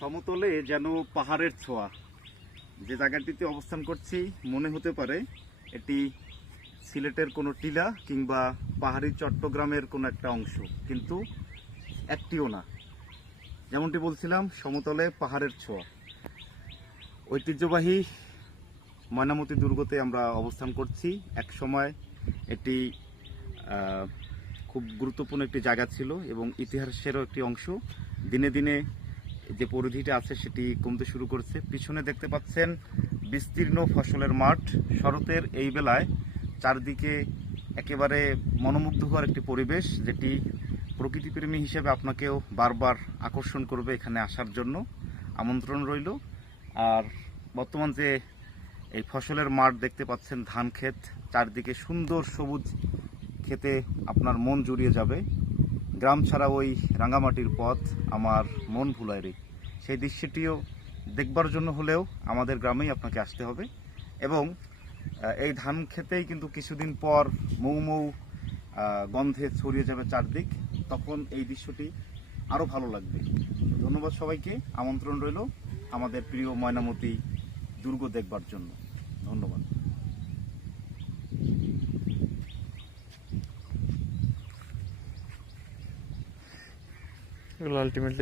সমতলে যেন পাহাড়ের ছোঁয়া। যে জায়গাটিতে অবস্থান করছি মনে হতে পারে এটি সিলেটের কোনো টিলা কিংবা পাহাড়ি চট্টগ্রামের কোনো একটা অংশ, কিন্তু একটিও না। যেমনটি বলছিলাম, সমতলে পাহাড়ের ছোঁয়া। ঐতিহ্যবাহী ময়নামতি দুর্গতে আমরা অবস্থান করছি। এক সময় এটি খুব গুরুত্বপূর্ণ একটি জায়গা ছিল এবং ইতিহাসেরও একটি অংশ। দিনে দিনে যে পরিধিটা আছে সেটি কমতে শুরু করেছে। পিছনে দেখতে পাচ্ছেন বিস্তীর্ণ ফসলের মাঠ। শরতের এই বেলায় চারদিকে একেবারে মনোমুগ্ধকর একটি পরিবেশ, যেটি প্রকৃতিপ্রেমী হিসেবে আপনাকেও বারবার আকর্ষণ করবে এখানে আসার জন্য। আমন্ত্রণ রইল। আর বর্তমান যে এই ফসলের মাঠ দেখতে পাচ্ছেন, ধান ক্ষেত, চারদিকে সুন্দর সবুজ খেতে আপনার মন জুড়িয়ে যাবে। গ্রাম ছাড়া ওই রাঙামাটির পথ আমার মন ভুলায় রে। সেই দৃশ্যটিও দেখবার জন্য হলেও আমাদের গ্রামেই আপনাকে আসতে হবে। এবং এই ধান খেতেই কিন্তু কিছুদিন পর মৌ মৌ গন্ধে ছড়িয়ে যাবে চারদিক, তখন এই দৃশ্যটি আরও ভালো লাগবে। ধন্যবাদ সবাইকে। আমন্ত্রণ রইল আমাদের প্রিয় ময়নামতি দুর্গ দেখবার জন্য। ধন্যবাদ। এগুলো আলটিমেটলি